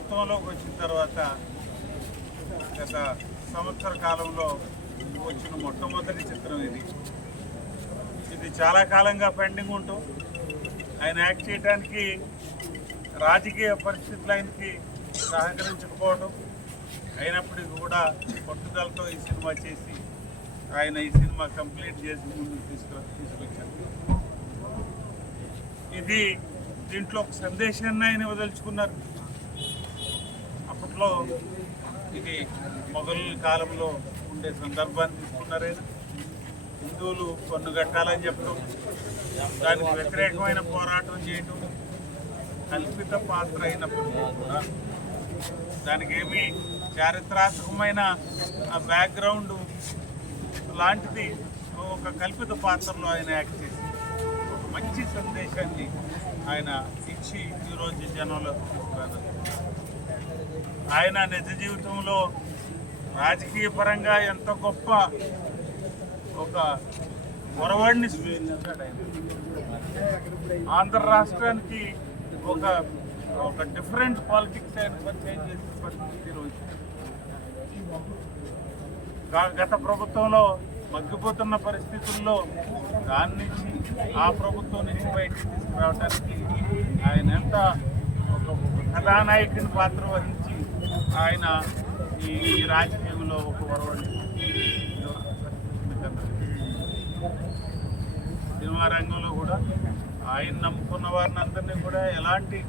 ప్రభుత్వంలోకి వచ్చిన తర్వాత గత సంవత్సర కాలంలో వచ్చిన మొట్టమొదటి చిత్రం ఇది. ఇది చాలా కాలంగా పెండింగ్ ఉంటూ ఆయన యాక్ట్ చేయడానికి రాజకీయ పరిస్థితులు ఆయనకి సహకరించకపోవడం, అయినప్పటికీ కూడా పట్టుదలతో ఈ సినిమా చేసి ఆయన ఈ సినిమా కంప్లీట్ చేసి ముందుకు తీసుకొచ్చారు. దీంట్లో ఒక సందేశాన్ని ఆయన వదలుచుకున్నారు. అప్పట్లో ఇది మొఘల్ కాలంలో ఉండే సందర్భాన్ని తీసుకున్నారు. ఆయన హిందువులు పన్ను కట్టాలని చెప్పడం, దానికి వ్యతిరేకమైన పోరాటం చేయటం కల్పిత పాత్ర అయినప్పటికీ కూడా దానికి ఏమీ చారిత్రాత్మకమైన ఆ బ్యాక్గ్రౌండ్ లాంటిది ఒక కల్పిత పాత్రలో ఆయన యాక్ట్ చేసి ఒక మంచి సందేశాన్ని ఆయన ఇచ్చి ఈరోజు జనంలో తీసుకురాను. ఆయన నిజ జీవితంలో రాజకీయ పరంగా ఎంత గొప్ప ఒక పొరవాడిని సృష్టించాడు. ఆయన ఆంధ్ర రాష్ట్రానికి ఒక డిఫరెంట్ పాలిటిక్స్ ఆయన పరిచయం చేసిన పరిస్థితి ఈరోజు. గత ప్రభుత్వంలో మగ్గిపోతున్న పరిస్థితుల్లో దాని నుంచి ఆ ప్రభుత్వం నుంచి బయటకు తీసుకురావడానికి ఆయన ఎంత ఒక కథానాయకుని పాత్ర వహించి ఆయన ఈ రాజకీయంలో ఒక వరవడి సినిమా రంగంలో కూడా ఆయన నమ్ముకున్న వారిని అందరినీ కూడా ఎలాంటి